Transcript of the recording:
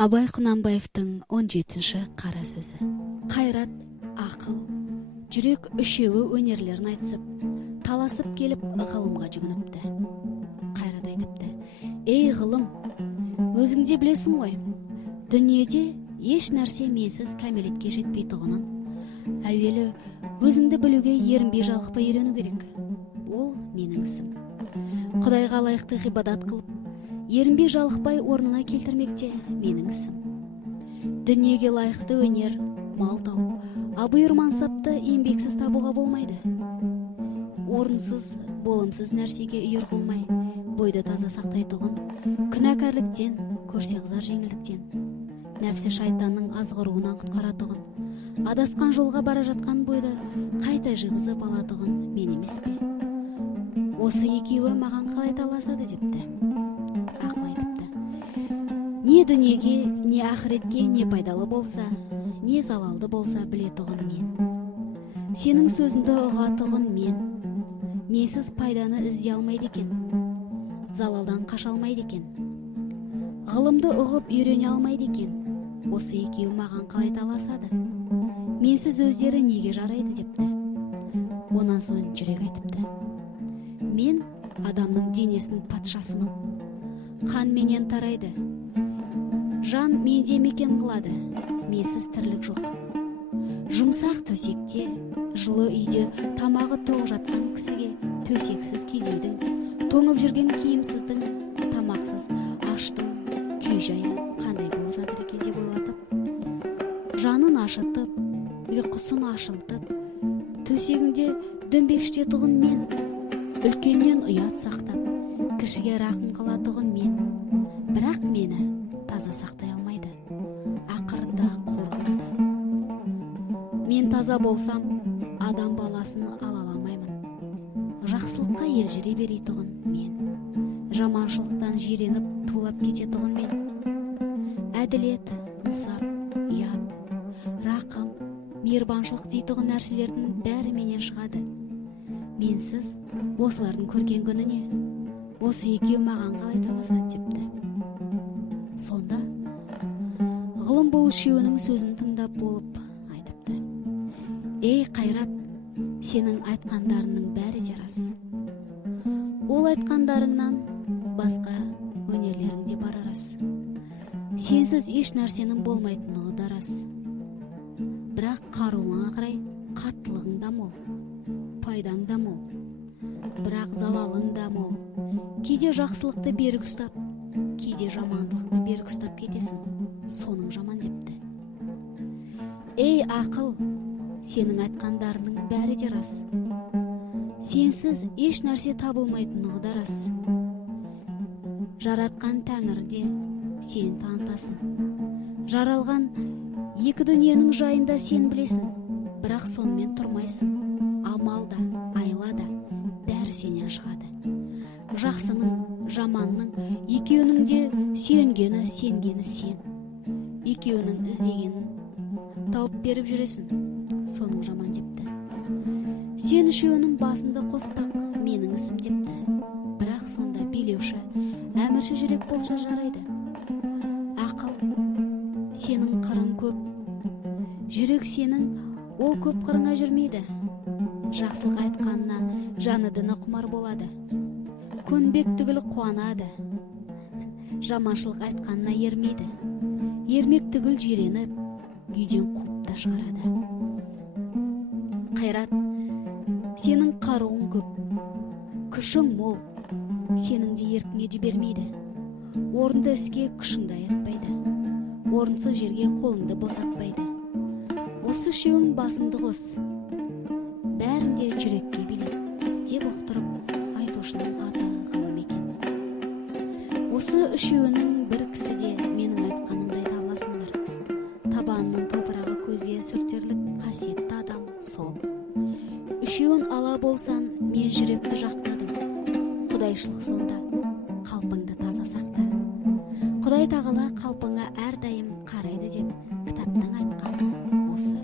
Абай Құнанбаевтың 17-ші қара сөзі. Қайрат, ақыл, жүрек үшеуі өнерлерін айтысып, таласып келіп ғылымға жүгініпті. Қайрат айтыпты: "Ей ғылым, өзіңде білесің ғой, дүниеде еш нәрсе менсіз кәмелетке жетпей тұғынын. Әуелі өзіңді білуге ерінбей жалықпай үйрену керек. Ол менің ісім. Құдайға лайықты ғибадат қылып, ерінбей жалықпай орнына келтірмекте менің ісім. Дүниеге лайықты өнер, мал тау, абырой мансапты еңбексіз табуға болмайды. Орынсыз, болымсыз нәрсеге үйір қылмай, бойды таза сақтайтұғын, күнәкарліктен, көрсеғзар жеңілдіктен, нәпсі шайтанның азғыруынан құтқаратұғын, адасқан жолға бара жатқан бойды қайта жиғызып алатұғын мен емес пе? Осы екеуі маған қалай таласады депті. Ақыл айтыпты: не дүниеге, не ақыретке не пайдалы болса, не залалды болса білетұғын мен. Сенің сөзіңді ұғатұғын мен. Менсіз пайданы іздей алмайды екен, залалдан қаша алмайды екен. Ғылымды ұғып үйрене алмайды екен. Осы екеуі маған қалай таласады? Менсіз өздері неге жарайды депті. Онан соң жүрек айтыпты: мен адамның денесінің патшасымын. Қан менен тарайды, жан менде мекен қылады, менсіз тірлік жоқ. Жұмсақ төсекте, жылы үйде тамағы тоқ жатқан кісіге төсексіз кедейдің, тоңып жүрген киімсіздің, тамақсыз аштың күй жайы қандай болып жатыр екен деп ойлатып, жанын ашытып, ұйқысын ашылтып, төсегінде дөңбекшітетұғын мен, үлкеннен ұят сақтап, кішіге рақым қылатұғын мен. Бірақ мені таза сақтай алмайды, ақырында қор қылады. Мен таза болсам, адам баласын ала аламаймын. Жақсылыққа елжіре берейтұғын мен. Жаманшылықтан жиреніп тулап кететұғын мен. Әділет, инсап, ұят, рақым, мейірбаншылық дейтұғын нәрселердің бәрі менен шығады. Менсіз осылардың көрген күні не? Осы екеу маған қалай таласады депті. Сонда ғылым бұл үшеуінің сөзін тыңдап болып айтыпты: ей Қайрат, сенің айтқандарыңның бәрі де рас. Ол айтқандарыңнан басқа өнерлерің де бар рас. Сенсіз еш нәрсенің болмайтындығы да рас. Бірақ қаруыңа қарай қаттылығың да мол, пайдаң да мол, бірақ залалың да мол. Кейде жақсылықты берік ұстап, кейде жамандықты берік ұстап кетесің, соның жаман депті. Ей ақыл, сенің айтқандарының бәрі де рас. Сенсіз еш нәрсе табылмайтындығы да рас. Жаратқан Тәңір де сен танытасың. Жаралған екі дүниенің жайында сен білесің, бірақ сонымен тұрмайсың. Амал да, айла да бәрі сенен шығады. Жақсының, жаманның екеуінің де сүйенгені, сенгені сен. Екеуінің іздегенін тауып беріп жүресің, соның жаман депті. Сен үшеуінің басында қоспақ менің ісім депті. Бірақ сонда билеуші, әмірші жүрек болса жарайды. Ақыл, сенің қырың көп. Жүрек сенің ол көп қырыңа жүрмейді. Жақсылық айтқанына жаны діні құмар болады. Көнбек түгіл қуанады. Жаманшылық айтқанына ермейді. Ермек түгіл жиреніп, күйден қуып та шығарады. Қайрат, сенің қаруың көп, күшің мол, сенің де еркіңе жібермейді. Орынды іске күшіңді аятпайды, орынсыз жерге қолыңды босатпайды. Осы үшеуің басыңды қос, бәрінде жүрекке билет деп ұқтырып айтушының аты ғылым екен. Осы үшеуінің бір кісі де менің айтқанымдай табыласыңдар. Табанының топырағы көзге сүртерлік қасиетті адам сол. Үшеуін ала болсан, мен жүректі жақтадым. Құдайшылық сонда, қалпыңды таза сақта. Құдай тағала қалпыңа әрдайым қарайды деп кітаптың айтқаны осы.